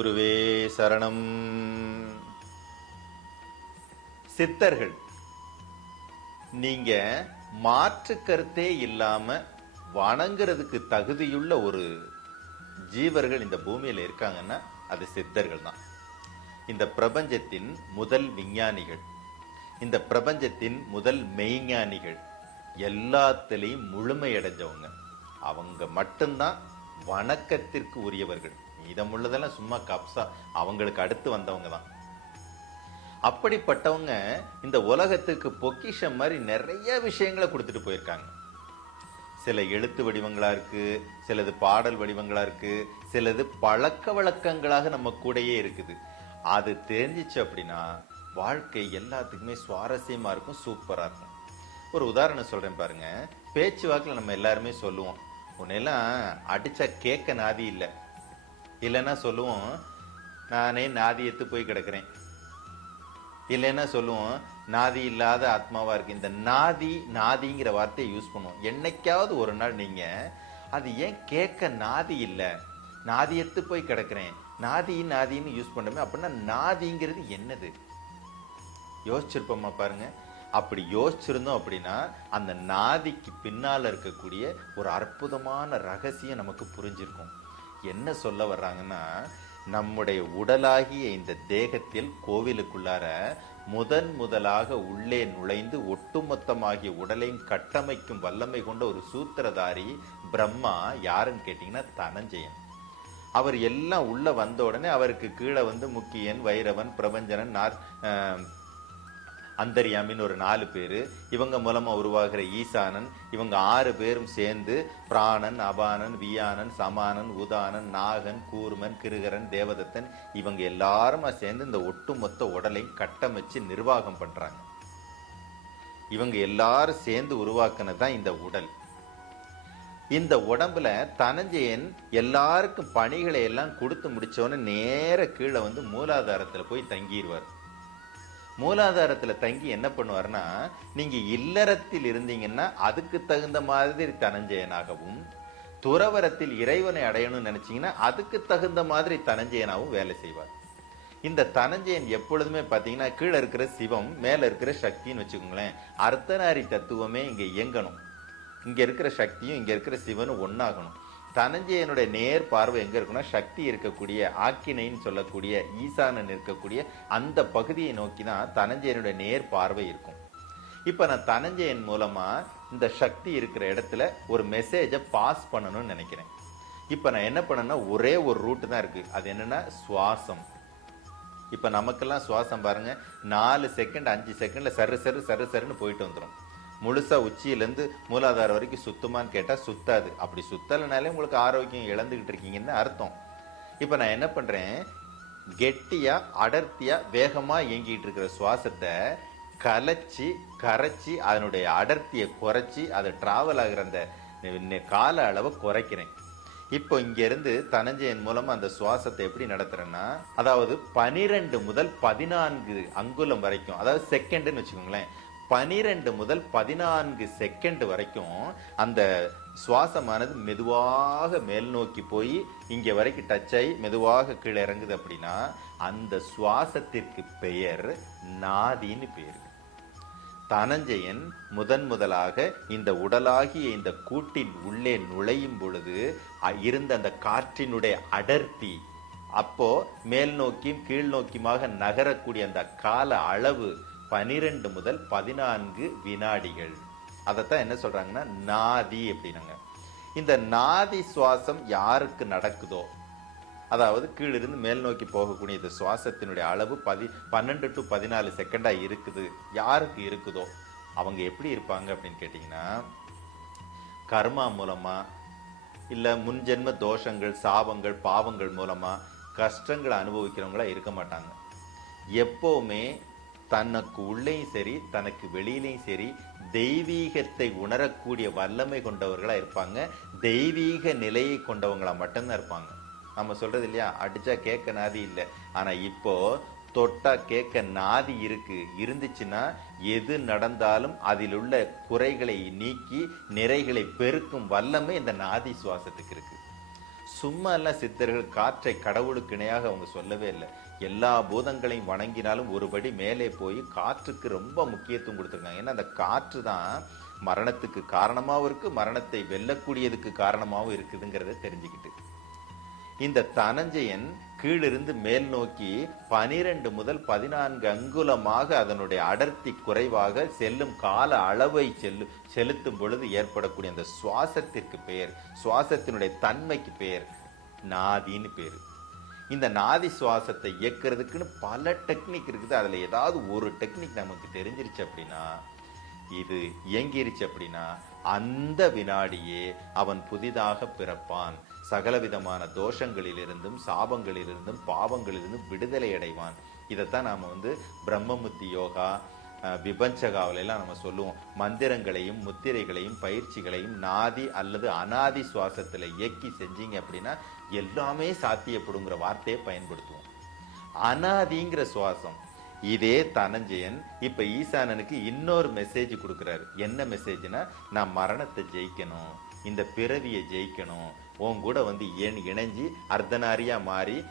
குருவே சரணம். சித்தர்கள் நீங்க மாற்று கருத்தே இல்லாம வணங்குறதுக்கு தகுதியுள்ள ஒரு ஜீவர்கள் இந்த பூமியில இருக்காங்கன்னா அது சித்தர்கள் தான். இந்த பிரபஞ்சத்தின் முதல் விஞ்ஞானிகள் இந்த பிரபஞ்சத்தின் முதல் மெய்ஞானிகள் எல்லாத்துலேயும் முழுமையடைஞ்சவங்க. அவங்க மட்டும்தான் வணக்கத்திற்கு உரியவர்கள். மீதமுள்ளதெல்லாம் சும்மா கப்சா. அவங்களுக்கு அடுத்து வந்தவங்க தான். அப்படிப்பட்டவங்க இந்த உலகத்துக்கு பொக்கிஷம் மாதிரி நிறைய விஷயங்களை கொடுத்துட்டு போயிருக்காங்க. சில எழுத்து வடிவங்களா இருக்கு சிலது பாடல் வடிவங்களா இருக்கு சிலது பழக்க வழக்கங்களாக நம்ம கூடயே இருக்குது. அது தெரிஞ்சிச்சு அப்படின்னா வாழ்க்கை எல்லாத்துக்குமே சுவாரஸ்யமா இருக்கும் சூப்பரா இருக்கும். ஒரு உதாரணம் சொல்றேன் பாருங்க. பேச்சுவாக்கில் நம்ம எல்லாருமே சொல்லுவோம். உன்னெல்லாம் அடிச்சா கேட்க நாதி இல்லை. இல்லைன்னா சொல்லுவோம் நானே நாதி எத்து போய் கிடக்கிறேன். இல்லைன்னா சொல்லுவோம் நாதி இல்லாத ஆத்மாவா இருக்கு. இந்த நாதி நாதிங்கிற வார்த்தையை யூஸ் பண்ணுவோம். என்னைக்காவது ஒரு நாள் நீங்க அது ஏன் கேட்க நாதி இல்லை? நாதி எத்து போய் கிடக்கிறேன். நாதி நாதின்னு யூஸ் பண்ணோமே அப்படின்னா நாதிங்கிறது என்னது? யோசிச்சிருப்போம்மா பாருங்க. அப்படி யோசிச்சிருந்தோம் அப்படின்னா அந்த நாதிக்கு பின்னால் இருக்கக்கூடிய ஒரு அற்புதமான ரகசியம் நமக்கு புரிஞ்சிருக்கும். என்ன சொல்ல வர்றாங்கன்னா நம்முடைய உடலாகிய இந்த தேகத்தில் கோவிலுக்குள்ளார முதன் முதலாக உள்ளே நுழைந்து ஒட்டுமொத்தமாகிய உடலையும் கட்டமைக்கும் வல்லமை கொண்ட ஒரு சூத்திரதாரி பிரம்மா யாருன்னு கேட்டிங்கன்னா தனஞ்சயன். அவர் எல்லாம் உள்ளே வந்த உடனே அவருக்கு கீழே வந்து முக்கியன் வைரவன் பிரபஞ்சனன் நார் அந்தரியாமின்னு ஒரு நாலு பேர் இவங்க மூலமாக உருவாகிற ஈசானன் இவங்க ஆறு பேரும் சேர்ந்து பிராணன் அபானன் வியானன் சமானன் உதானன் நாகன் கூர்மன் கிருகரன் தேவதத்தன் இவங்க எல்லாருமா சேர்ந்து இந்த ஒட்டுமொத்த உடலையும் கட்டமைச்சு நிர்வாகம் பண்ணுறாங்க இவங்க எல்லாரும் சேர்ந்து உருவாக்குனது தான் இந்த உடல். இந்த உடம்புல தனஞ்சயன் எல்லாருக்கும் பணிகளை எல்லாம் கொடுத்து முடிச்சவொடனே நேர கீழே வந்து மூலாதாரத்தில் போய் தங்கிடுவார் மூலாதாரத்தில் தங்கி என்ன பண்ணுவார்னா நீங்கள் இல்லறத்தில் இருந்தீங்கன்னா அதுக்கு தகுந்த மாதிரி தனஞ்சயனாகவும் துறவரத்தில் இறைவனை அடையணும்னு நினச்சிங்கன்னா அதுக்கு தகுந்த மாதிரி தனஞ்சயனாகவும் வேலை செய்வார். இந்த தனஞ்சயன் எப்பொழுதுமே பார்த்தீங்கன்னா கீழே இருக்கிற சிவம் மேலே இருக்கிற சக்தின்னு வச்சுக்கோங்களேன் அர்த்தநாரி தத்துவமே இங்கே இயங்கணும். இங்கே இருக்கிற சக்தியும் இங்கே இருக்கிற சிவனும் ஒன்றாகணும் தனஞ்சயனுடைய நேர் பார்வை எங்க இருக்குன்னா சக்தி இருக்கக்கூடிய ஆக்கினைன்னு சொல்லக்கூடிய ஈசானன் இருக்கக்கூடிய அந்த பகுதியை நோக்கி தான் தனஞ்சயனுடைய நேர் பார்வை இருக்கும். இப்ப நான் தனஞ்சயன் மூலமா இந்த சக்தி இருக்கிற இடத்துல ஒரு மெசேஜை பாஸ் பண்ணணும்னு நினைக்கிறேன். இப்ப நான் என்ன பண்ணேன்னா ஒரே ஒரு ரூட் தான் இருக்கு. அது என்னன்னா சுவாசம். இப்ப நமக்கெல்லாம் சுவாசம் பாருங்க நாலு செகண்ட் அஞ்சு செகண்ட்ல சரு சரு சரு சருன்னு போயிட்டு வந்துடும் முழுசாக உச்சியிலேருந்து மூலாதாரம் வரைக்கும் சுத்துமான்னு கேட்டால் சுத்தாது. அப்படி சுத்தலைனாலே உங்களுக்கு ஆரோக்கியம் இழந்துக்கிட்டு இருக்கீங்கன்னு அர்த்தம். இப்போ நான் என்ன பண்ணுறேன் கெட்டியாக அடர்த்தியாக வேகமாக இயங்கிட்டு இருக்கிற சுவாசத்தை கலைச்சி கரைச்சி அதனுடைய அடர்த்தியை குறைச்சி அதை ட்ராவல் ஆகிற அந்த கால அளவை குறைக்கிறேன். இப்போ இங்கேருந்து தனஞ்சயன் மூலமாக அந்த சுவாசத்தை எப்படி நடத்துகிறேன்னா அதாவது பனிரெண்டு முதல் பதினான்கு அங்குலம் வரைக்கும் அதாவது செகண்டுன்னு வச்சுக்கோங்களேன். பனிரெண்டு முதல் பதினான்கு செகண்ட் வரைக்கும் அந்த சுவாசமானது மெதுவாக மேல் நோக்கி போய் இங்கே வரைக்கும் டச் ஆகி மெதுவாக கீழே இறங்குது அப்படின்னா அந்த சுவாசத்திற்கு பெயர் நாதின்னு பேர். தனஞ்சயன் முதன் முதலாக இந்த உடலாகிய இந்த கூட்டின் உள்ளே நுழையும் பொழுது இருந்த அந்த காற்றினுடைய அடர்த்தி அப்போ மேல் நோக்கியும் கீழ் நோக்கியுமாக நகரக்கூடிய அந்த கால அளவு பனிரெண்டு முதல் பதினான்கு வினாடிகள். அதைத்தான் என்ன சொல்கிறாங்கன்னா நாதி அப்படின்னாங்க. இந்த நாதி சுவாசம் யாருக்கு நடக்குதோ அதாவது கீழிருந்து மேல் நோக்கி போகக்கூடிய இந்த சுவாசத்தினுடைய அளவு பதி பன்னெண்டு டு பதினாலு செகண்டாக இருக்குது. யாருக்கு இருக்குதோ அவங்க எப்படி இருப்பாங்க அப்படின்னு கேட்டிங்கன்னா கர்மா மூலமாக இல்லை முன்ஜென்ம தோஷங்கள் சாபங்கள் பாவங்கள் மூலமாக கஷ்டங்களை அனுபவிக்கிறவங்களா இருக்க மாட்டாங்க. எப்போவுமே தனக்கு உள்ளேயும் சரி தனக்கு வெளியிலையும் சரி தெய்வீகத்தை உணரக்கூடிய வல்லமை கொண்டவர்களா இருப்பாங்க. தெய்வீக நிலையை கொண்டவங்களா மட்டும்தான் இருப்பாங்க. நம்ம சொல்றது இல்லையா? அடிச்சா கேட்க நாதி இல்லை. ஆனா இப்போ தொட்டா கேட்க நாதி இருக்கு. இருந்துச்சுன்னா எது நடந்தாலும் அதில் உள்ள குறைகளை நீக்கி நிறைகளை பெருக்கும் வல்லமை இந்த நாதி சுவாசத்துக்கு இருக்கு. சும்மா எல்லாம் சித்தர்கள் காற்றை கடவுளுக்கு இணையாக அவங்க சொல்லவே இல்லை. எல்லா பூதங்களையும் வணங்கினாலும் ஒருபடி மேலே போய் காற்றுக்கு ரொம்ப முக்கியத்துவம் கொடுத்துருக்காங்க. ஏன்னா அந்த காற்று தான் மரணத்துக்கு காரணமாகவும் இருக்குது மரணத்தை வெல்லக்கூடியதுக்கு காரணமாகவும் இருக்குதுங்கிறத தெரிஞ்சுக்கிட்டு. இந்த தனஞ்சயன் கீழிருந்து மேல் நோக்கி பனிரெண்டு முதல் பதினான்கு அங்குலமாக அதனுடைய அடர்த்தி குறைவாக செல்லும் கால அளவை செல்லு செலுத்தும் பொழுது ஏற்படக்கூடிய அந்த சுவாசத்திற்கு பெயர் சுவாசத்தினுடைய தன்மைக்கு பெயர் நாதின்னு பேர். இந்த நாதி சுவாசத்தை இயக்கிறதுக்குன்னு பல டெக்னிக் இருக்குது. அதில் ஏதாவது ஒரு டெக்னிக் நமக்கு தெரிஞ்சிருச்சு அப்படின்னா இது இயங்கிருச்சு அப்படின்னா அந்த வினாடியே அவன் புதிதாக பிறப்பான். சகலவிதமான தோஷங்களிலிருந்தும் சாபங்களிலிருந்தும் பாவங்களிலிருந்தும் விடுதலை அடைவான். இதைத்தான் நாம் வந்து பிரம்மமுத்தி யோகா விபஞ்சகாவிலெல்லாம் நம்ம சொல்லுவோம். மந்திரங்களையும் முத்திரைகளையும் பயிற்சிகளையும் நாதி அல்லது அனாதி சுவாசத்தில் இயக்கி செஞ்சீங்க அப்படின்னா எல்லாமே சாத்தியப்படுங்கிற வார்த்தையை பயன்படுத்துவோம். அனாதிங்கிற சுவாசம். இதே தனஞ்சயன் இப்ப ஈசானனுக்கு இன்னொரு மெசேஜ் கொடுக்குறாரு. என்ன மெசேஜ்னா நான் மரணத்தை ஜெயிக்கணும். இந்த பிறவியை ஜெயிக்கணும். உன் கூட வந்து இணை- இணைஞ்சு அர்த்தநாரியா மாறி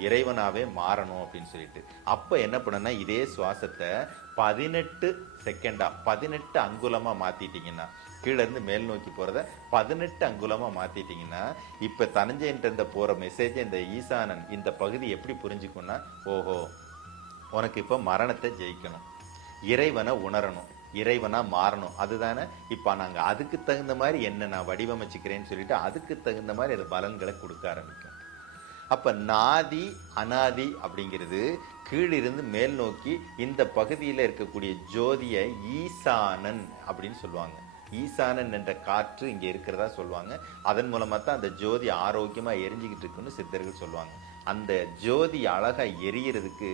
இறைவனாவே மாறணும் அப்படின்னு சொல்லிட்டு. அப்ப என்ன பண்ணனா இதே சுவாசத்தை பதினெட்டு செகண்டா பதினெட்டு அங்குலமா மாத்திட்டீங்கன்னா கீழே இருந்து மேல் நோக்கி போகிறத பதினெட்டு அங்குலமாக மாற்றிட்டிங்கன்னா இப்போ தனஞ்சயன் போகிற மெசேஜ் இந்த ஈசானன் இந்த பகுதி எப்படி புரிஞ்சுக்கும்னா ஓஹோ உனக்கு இப்போ மரணத்தை ஜெயிக்கணும். இறைவனை உணரணும். இறைவனாக மாறணும். அதுதானே? இப்போ நாங்கள் அதுக்கு தகுந்த மாதிரி என்ன நான் வடிவமைச்சுக்கிறேன்னு சொல்லிட்டு அதுக்கு தகுந்த மாதிரி அது பலன்களை கொடுக்க ஆரம்பிக்கும். அப்போ நாதி அனாதி அப்படிங்கிறது கீழிருந்து மேல் நோக்கி இந்த பகுதியில் இருக்கக்கூடிய ஜோதியை ஈசானன் அப்படின்னு சொல்லுவாங்க. ஈசானன் என்ற காற்று இங்கே இருக்கிறதா சொல்லுவாங்க. அதன் மூலமாக தான் அந்த ஜோதி ஆரோக்கியமாக எரிஞ்சுக்கிட்டு இருக்குன்னு சித்தர்கள் சொல்லுவாங்க. அந்த ஜோதி அழகாக எரியறதுக்கு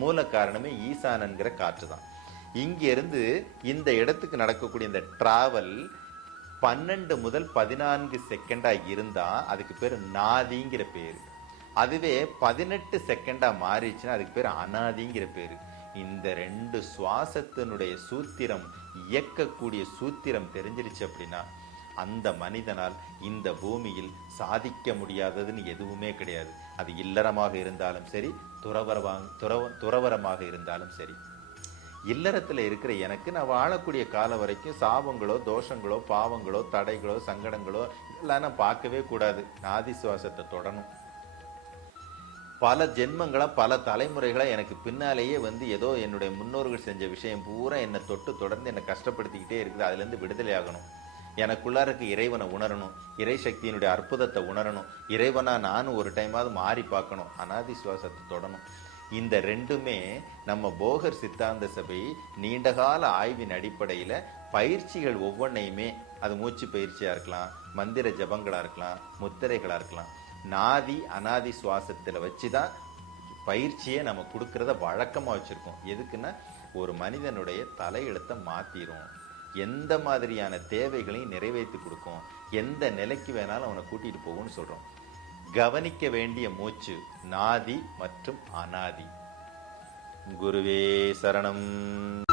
மூல காரணமே ஈசானன்கிற காற்று தான். இங்கிருந்து இந்த இடத்துக்கு நடக்கக்கூடிய இந்த டிராவல் பன்னெண்டு முதல் பதினான்கு செகண்டாக இருந்தால் அதுக்கு பேர் நாதிங்கிற பேர். அதுவே பதினெட்டு செகண்டாக மாறிடுச்சுன்னா அதுக்கு பேர் அனாதிங்கிற பேர். இந்த ரெண்டு சுவாசத்தினுடைய சூத்திரம் இயக்கக்கூடிய சூத்திரம் தெரிஞ்சிருச்சு அப்படின்னா அந்த மனிதனால் இந்த பூமியில் சாதிக்க முடியாததுன்னு எதுவுமே கிடையாது. அது இல்லறமாக இருந்தாலும் சரி துறவரமாக துறவ துறவரமாக இருந்தாலும் சரி. இல்லறத்துல இருக்கிற எனக்கு நான் வாழக்கூடிய காலம் வரைக்கும் சாபங்களோ தோஷங்களோ பாவங்களோ தடைகளோ சங்கடங்களோ இதெல்லாம் நான் பார்க்கவே கூடாது. ஆதிசுவாசத்தை தொடணும். பல ஜென்மங்களாக பல தலைமுறைகளாக எனக்கு பின்னாலேயே வந்து ஏதோ என்னுடைய முன்னோர்கள் செஞ்ச விஷயம் பூரா என்னை தொட்டு தொடர்ந்து என்னை கஷ்டப்படுத்திக்கிட்டே இருக்குது. அதுல இருந்து விடுதலை ஆகணும். எனக்குள்ளார இருக்க இறைவனை உணரணும். இறை சக்தியினுடைய அற்புதத்தை உணரணும். இறைவனா நானும் ஒரு டைமாவது மாறி பார்க்கணும். அனாதிசுவாசத்தை தொடணும். இந்த ரெண்டுமே நம்ம போகர் சித்தாந்த சபை நீண்டகால ஆய்வின் அடிப்படையில் பயிற்சிகள் ஒவ்வொன்றையுமே அது மூச்சு பயிற்சியாக இருக்கலாம் மந்திர ஜபங்களாக இருக்கலாம் முத்திரைகளாக இருக்கலாம் நாதி அனாதி சுவாசத்தில் வச்சு தான் பயிற்சியை நம்ம கொடுக்கறத வழக்கமாக வச்சுருக்கோம். எதுக்குன்னா ஒரு மனிதனுடைய தலையெழுத்தை மாற்றிடும் எந்த மாதிரியான தேவைகளையும் நிறைவேற்றி கொடுக்கும். எந்த நிலைக்கு வேணாலும் அவனை கூட்டிகிட்டு போகும்னு சொல்கிறோம் கவனிக்க வேண்டிய மூச்சு நாதி மற்றும் அனாதி. குருவே சரணம்.